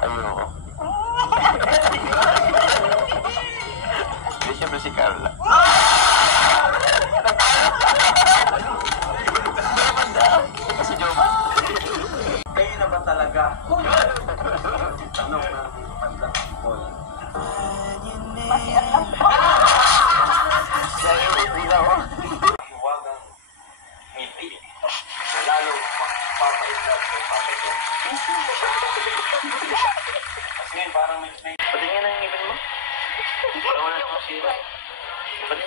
Ayoko. Hindi, siyempre si Carla. Si Joman. Kayo na ba talaga? Tanong na pandang people. Hiwagang ngiti na lalo magpapaitlog kay Papa John. Kasi ngayon parang may... Pati nga nang ngipin mo? Parang wala nang masira. Pati.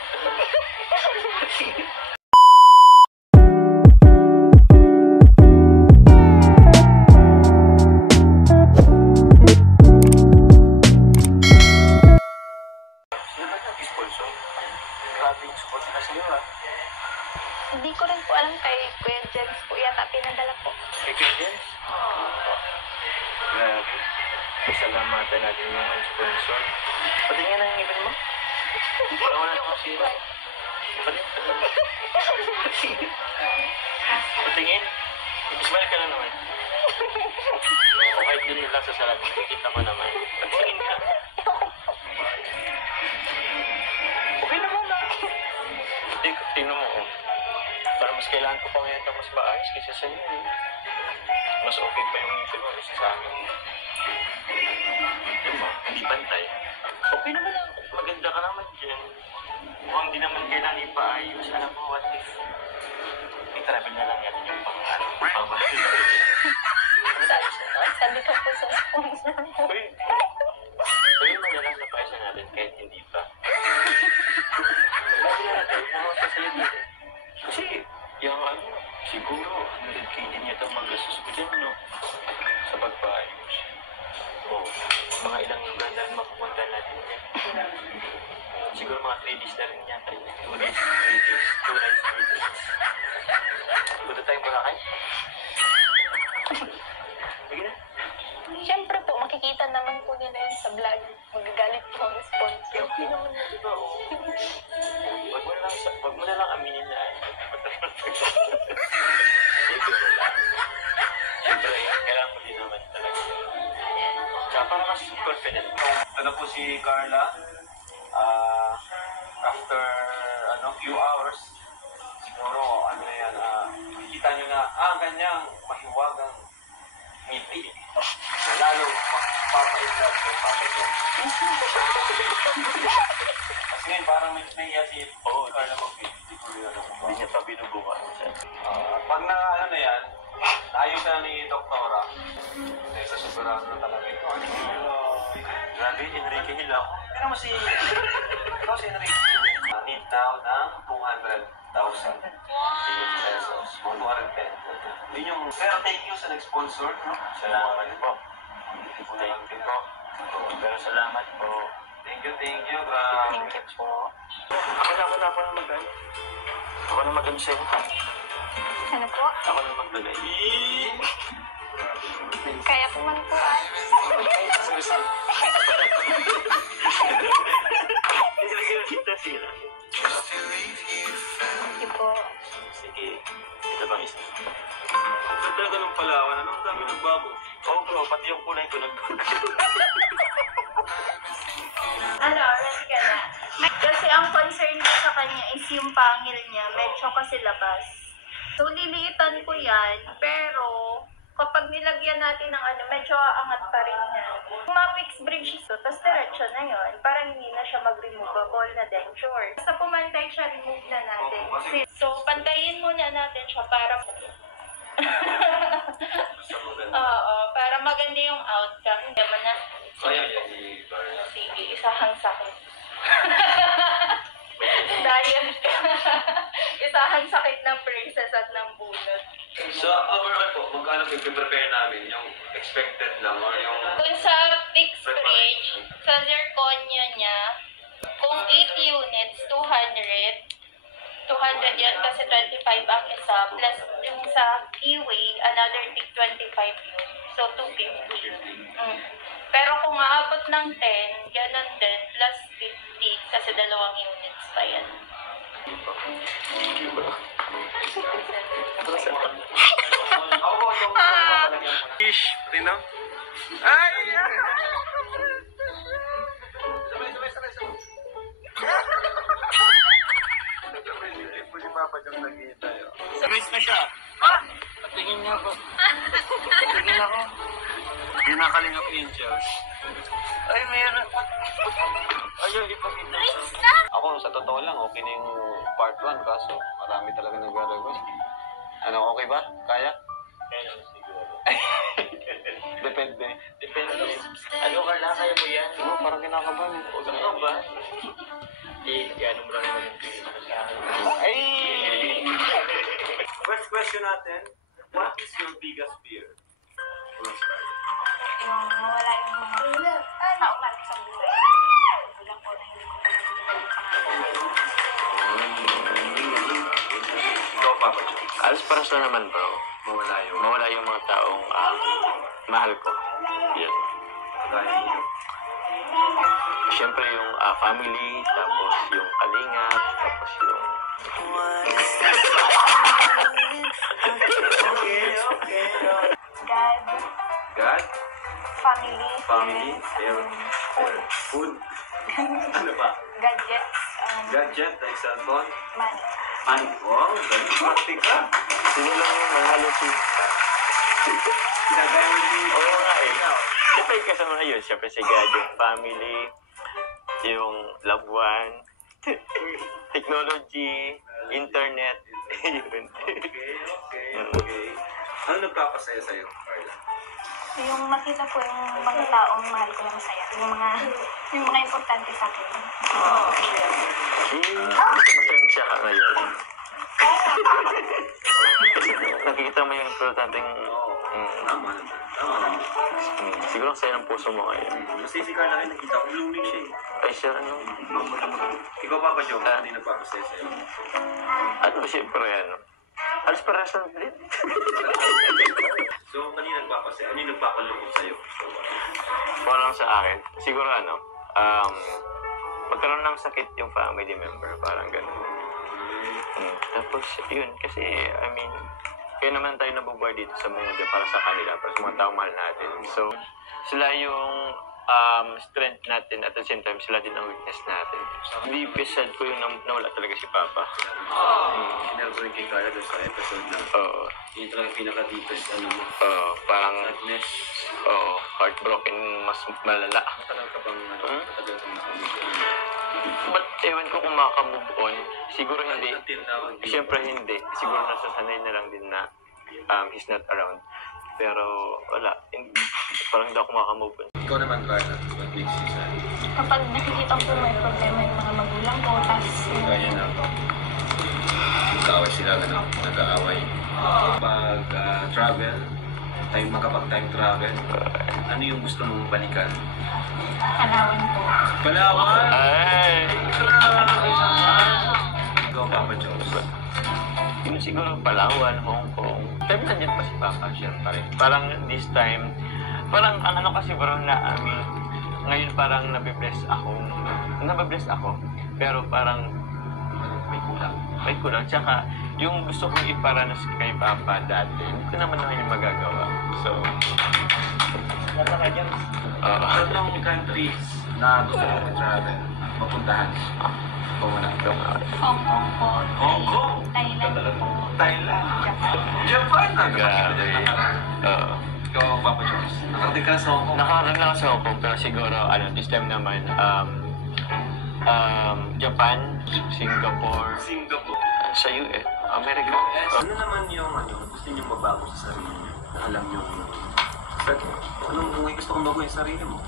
Grabe yung support na sa'yo, ha? Hindi ko rin po alam kay Kuya James po yata pinadala po. Kay Kuya grabe. Pasalamatan natin yung sponsor. Pati nga nang ngipin mo? Parang wala nang masira. Pati. Patingin. Smile ka na naman. O kahit dun lang sa salamin, nakikita ko naman. Patingin ka. Okay naman na. Tingnan mo, oh. Para mas kailangan ko pa ngayon ito mas maayos kaysa sa inyo. Mas okay pa yung ngipin mo kaysa sa akin. Tingnan mo, hindi pantay. Okay naman lang. Maganda ka naman dyan. Mukhang di naman kailangan ipaayos. Alam mo, what if i-travel na lang natin yung pang-ano. Sabi ka po sa sponsor. Uy, sabi mo na lang sa paisa natin kahit hindi pa. Sabi na natin, namakas sa'yo dito. Kasi, yung ano, siguro, 100K din yata mag-asus ko dyan, no? Sa pagpaayos. O, mga ilang lugar na rin mapupunta natin dyan. Siguro mga 3 days na rin yata. 2 days, 3 days, 2 nights, 3 days. Punta tayong Boracay? Sige na. Siyempre po, makikita naman po nila yun sa vlog. Magagalit po ang sponsor. Okay naman na, diba? Wag mo na lang aminin na. Siyempre, kailangan mo din naman talaga. Tsaka parang kasi confident. Ano po si Carla? After few hours, siguro ano yan, makikita nyo na ganyang mahiwagang ngiti na lalo magpapaitlog kay Papa John. Kasi ngayon parang may naiya si Carla mag-ngiti ko rin Hindi niya pa binubuka. pag na na yan, naayos na ni Doktora, sa soberano na talaga ito. Grabe, Enrique Hilaw. Pero mo si Enrique, need now ng 200,000 pesos. 210. Yun yung, pero thank you sa nag-sponsor, no? Salamat po. Thank you po. Pero salamat po. Thank you, grabe. Thank you po. Ako na mag-ano. Ako na mag-ano sa'yo. Ano po? Ako na mag-bagay. Kaya po man po ay. Ilagay kita sila. Thank you po. Sige. Ito bang isa? Ito talaga ng Palawan, anong dami nagbago? Oo bro, pati yung kulay ko nagbago. Ano, ready ka na? Kasi ang concern ko sa kanya is yung pangil niya. Medyo kasi labas. So, liliitan ko yan. Pero, kapag nilagyan natin ng medyo angat pa rin niya. Kung ma-fix bridge ito, tapos diretso na yun. Parang hindi na siya mag-removable na denture. Basta pumantay siya, remove na natin. So, pantayin muna natin siya para oo, para maganda yung outcome. Diba na? Sige, isahang sakit. Dahil isahang sakit ng princess at ng bunot. So, overall po, magkano prepare namin? Yung expected lang or yung... Kung sa fixed bridge, sa zirconia niya, kung 8 units, 200 yan kasi 25 ang isa, plus yung sa keyway, another 25 yun. So, 250. Pero kung aabot ng 10, ganun din, plus 50 kasi 2 units pa yan. Thank you bro. Ako po yung... Fish, rin Ay! Sabay. Sabay po si Papa Jones nagkita yun. Grace na siya. Patingin niya ako. Patingin ako. Ginakalingap niya yung Chels. Ay, mayroon. Ayun, ipakita. Ako, sa totoo lang, okay na yung part 1 kaso marami talaga nagre-request. Ano, okay ba? Kaya? Kaya siguro. Depende. Depende. Ano, Carla, kaya mo yan? Diba, parang kinakabahan. Huwag ano ba? Ano mo lang naman yung sa akin. Ay! First question natin, what is your biggest fear? Yung mawala yung mga taong natin sa buhay. Bilang ko na hindi ko pa nagtitigal yung pangalan. Ikaw, Papa Jones. Alas para sa naman, bro. Mawala yung mga taong mahal ko. Yan. Kagaya niyo. Siyempre yung family, tapos yung kalingap, tapos yung... Okay. God, God, family, food. Ano pa? gadgets, Gadget, like cellphone. money. Ano? Oh, ganun. Practic ka. Sino lang yung mahalo si... Ginagaya mo yung... Oo nga eh. Siyempre kasama na yun. Siyempre si God, yung family, yung loved one, technology, internet. Yun. Okay. Ano nagpapasaya sa'yo, Carla? Yung makita po yung mga taong mahal ko na masaya. Yung mga importante sa akin. Masensya ka ngayon. Nakikita mo yung importanteng... Tama naman. Siguro ang saya ng puso mo ngayon. Kasi si Carla ay nakita ko, blooming siya eh. Ay siya, ano? Ikaw, Papa Jones, ano yung nagpapasaya sa'yo? Ano, siyempre, ano? Alas para sa din. So, kanina nagpapasaya, ano yung nagpapalungkot sa'yo? Parang sa akin, siguro ano, magkaroon ng sakit yung family member, parang gano'n. Tapos, yun, kasi, I mean, kaya naman tayo nabubuhay dito sa mundo para sa kanila, para sa mga taong mahal natin. So, sila yung strength natin at the same time sila din ang weakness natin. Hindi sad ko yung nawala talaga si Papa. Sinelbrate kay Carla doon sa episode na. Oo. Yun talaga pinaka-deepest, ano mo. Parang, Sadness. heartbroken mas malala. Matagal ka bang, matagal kang nakamove on? But ewan ko kung maka-move on, siguro hindi. Until now, hindi. Siyempre hindi. Siguro nasasanay na lang din na he's not around. Pero wala. Parang hindi ako maka-move on. Ikaw naman, Carla, what makes you sad? Kapag nakikita ko may problema yung mga magulang ko, tapos Kaya na, nag-aaway sila, nag-aaway. Pag travel, makapag-time travel, ano yung gusto mong balikan? alawan ko. Palawan! Ay! Ikaw, Papa Jones. Yun siguro Palawan, Hong Kong. Time nandiyan pa si Papa, syempre. Parang this time, parang ang ano kasi parang naamin, ngayon parang nabibless ako, pero parang may kulang. Tsaka, yung gusto kong iparanas kay Papa dati, hindi ko naman yung magagawa. So, Nasa ka dyan? Tatlong countries na gusto mo i-travel, mapuntahan. Ikaw muna. Hong Kong po. Hong Kong? Thailand po. Thailand? Japan. Japan? grabe. Ikaw, Papa Jones. Nakarating ka sa Hong Kong? Nakarating lang sa Hong Kong, pero siguro, this time naman, Japan, Singapore, sa US, America. Ano naman yung gusto niyo mabago sa sarili niyo? Alam niyo, anong gusto kong bago yung sarili mo?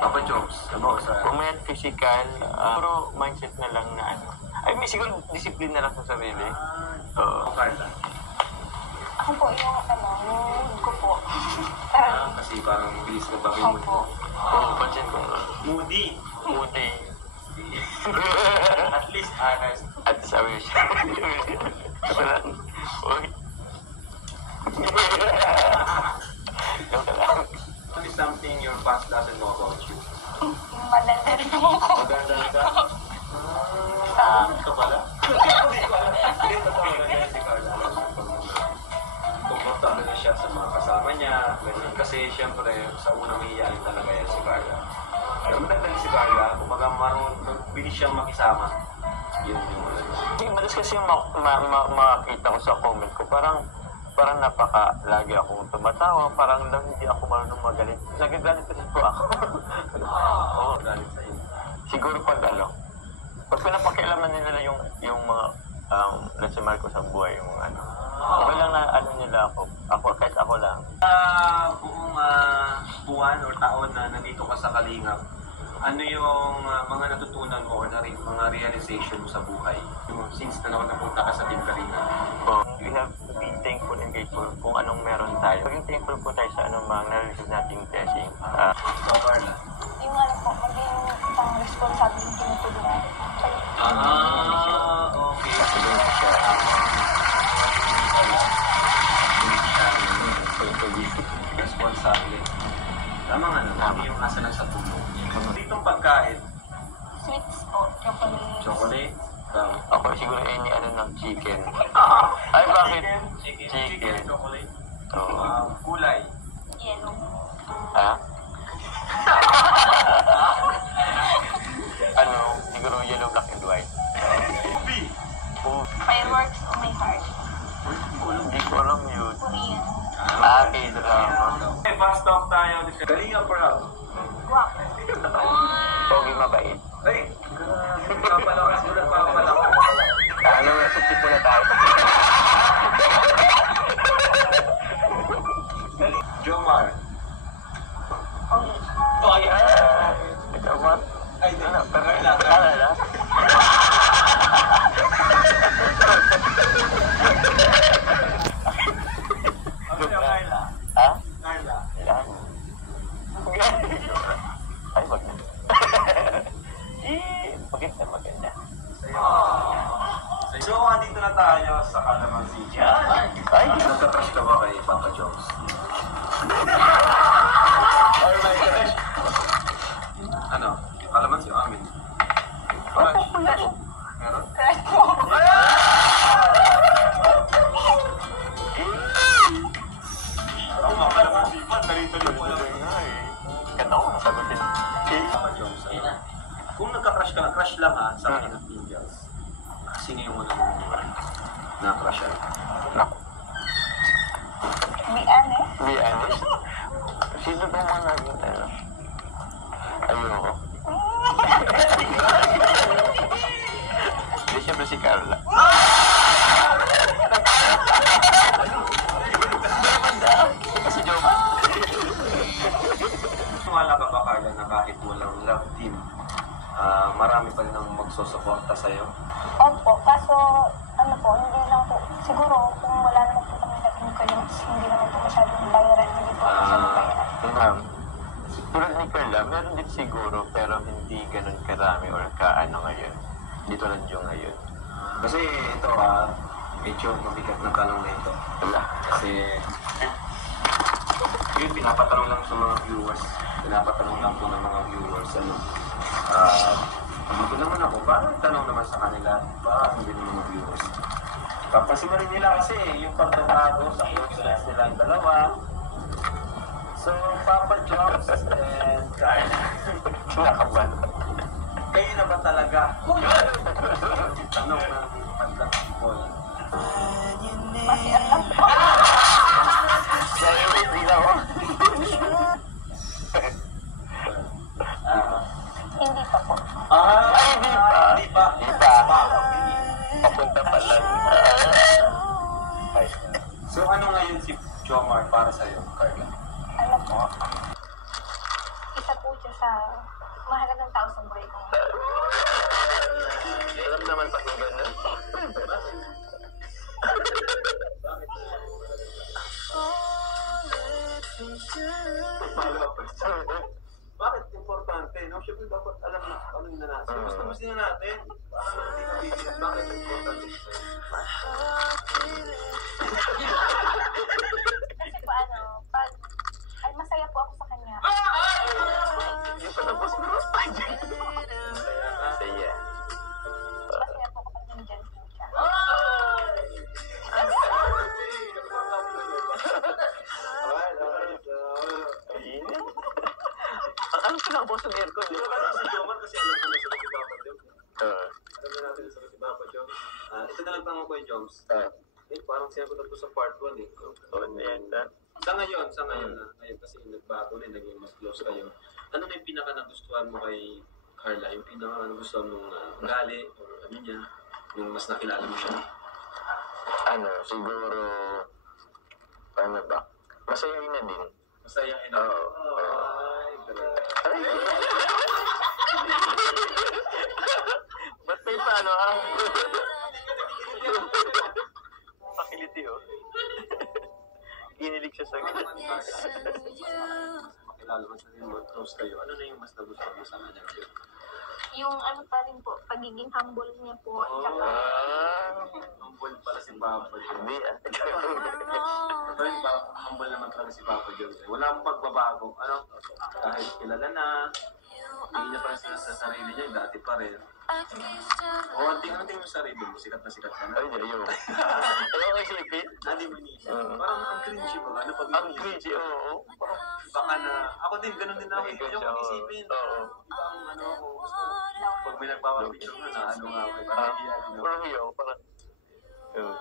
Papa Jones, ano sa... Kung may physical, puro mindset na lang na ano. I mean, siguro discipline na lang sa sarili. Oo. Carla. Ako po yung mood ko po. Kasi parang bilis ka ba Opo. mo? Oo, pansin ko nga. Moody. Moody. At least honest. At sabi siya. Wala. Uy. Joke lang. What is something your past doesn't know about you? Yung madanda rin ako. Maganda ka? Ka pala? Hindi ko alam. Hindi totoo na yan si Carla. Komportable na siya sa mga kasama niya. Ganyan. Kasi kasi siyempre sa unang hiyain talaga yan si Carla. Alam mo nagdali si Carla, kumaga bilis siyang makisama. Yun yung Malas kasi yung makita ko sa comment ko, parang lagi akong tumatawa, parang lang hindi ako marunong magalit. Nagagalit kasi po ako. Oo, galit sa inyo. Siguro pag pag pinapakialaman nila yung mga nasimar ko sa buhay, yung okay lang na nila ako kahit ako lang. Buong buwan or taon na nandito ka sa Kalingap, ano yung mga natutunan mo or mga realization mo sa buhay? Since na napunta ka sa Team Kalingap. We have to be thankful and grateful kung anong meron tayo. Maging thankful po tayo sa anong mga na-receive nating blessing. So, Carla? Yung po, maging isang responsible yung tinutulungan. Okay. Siguro siya. Responsable. Tama nga naman, yung asa lang sa tulong. Ditong pagkain, Sweets po, chocolate. chocolate, Ako siguro ng chicken. Ay, bakit? chicken, chocolate, Oo. gulay. Yellow. Ha? Siguro yellow, black, and white. Ubi. Fireworks on my heart. Hindi ko alam yun. Korean. K-drama. Okay, fast talk tayo. Kalingap Rob. Guwap. Pogi mabait. Ay, papalakas mo na papalakas. Nasubtip mo na tayo. Jomar. Okay. Jomar? Ay, Perala? Carla. Ha? Carla. Yan. Ay, wag na. Maganda. So, andito na tayo sa Calamansi. Ay, Nagka-crush ka ba kay Papa Jones? Oh my gosh! Ano? Calamansi o amin? Crush? Meron? Crush po. Ako mga Calamansi pa, dali-dali mo lang. ganda ko nasagutin. Papa Jones, kung nagka-crush ka lang, crush lang ha, sa akin at Angels. Sino yung unang na-crush ka? Naku. Be honest. Be honest? Sino ba mga naging Ayoko. Hindi, siyempre si Carla. Si Joma. Wala ka ba, Carla, na kahit walang love team, marami pa rin ang magsusuporta sa'yo? Opo, kaso ano po, hindi lang po. Siguro kung wala naman po kami sa team colleagues, hindi naman po masyadong bayaran. Hindi po masyadong bayaran. Tulad ni Carla, meron din siguro, pero hindi ganun karami or kaano ngayon. Dito lang yung ngayon. Kasi ito medyo mabigat na tanong na ito. Wala. Kasi yun, pinapatanong lang sa mga viewers. Pinapatanong lang po ng mga viewers. Dito naman ako, parang tanong naman sa kanila, parang hindi ng mga viewers. Papasimulan nila kasi yung pagtatago sa closeness nila ang dalawa. So, Papa Jones and Carla. Nakaban. Kayo na ba talaga? Tanong ng Padlang People. Masiyan lang po. Dahil hindi na ako. Hindi pa po. Hindi pa. Hindi pa. Papunta pa lang. So, ano ngayon si Jomar para sa'yo, Carla? Ano po? Isa po siya sa mahalagang tao sa buhay ko. Alam naman pakinggan na. Bakit importante? No? Siyempre dapat alam na na natin. Gusto na natin. Para hindi mabibigyan. Bakit importante sa'yo? Kasi po pag ay masaya po ako sa kanya. Hindi pa tapos na. Saya. Masaya po kapag nandyan po siya. Alright. pinabukas ng aircon. Di ba kasi si Jomar kasi alam ko na sa si Papa Jom. Ah. Alam na natin sa si Papa Jom. Ito na lang tanong ko yung Joms. Ah. Parang sinagot ko sa part 1 eh. Oo, yan na. Sa ngayon na. Ngayon kasi nagbago na, naging mas close kayo. Ano na yung pinaka nagustuhan mo kay Carla? Yung pinaka nagustuhan mong gali o ano niya? Yung mas nakilala mo siya? Ano, siguro, ano ba? Masayahin na din. Masayahin na. Oo. Ay, grabe. Ay! Ba't may paano ah? Pakiliti oh. Kinilig siya sa Makilala mo sa rin mo, close kayo. Ano na yung mas nagustuhan mo sa kanya ngayon? Yung ano pa rin po, pagiging humble niya po. Tsaka, Humble pala si Papa Jom. Hindi ah. Humble naman talaga si Papa Jom. Wala akong pagbabago. Ano? Kahit kilala na, hindi niya pa rin sa sarili niya, dati pa rin. O, tingnan mo sa sarili mo, sikat na sikat ka na. Ay, ayaw. Ayaw ko isipin. Hindi mo inisip. Parang ang cringy ba? Ano pag Ang cringy, oo. baka na, ako din, ganun din ako. Ayaw ko isipin. Oo. Ang ano ako, gusto. Pag may nagpapapicture na, ano nga ako, Ah, parang iyan. parang ayaw, parang... Oo.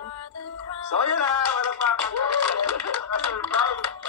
So, yun na, wala pa. Nakasurvive.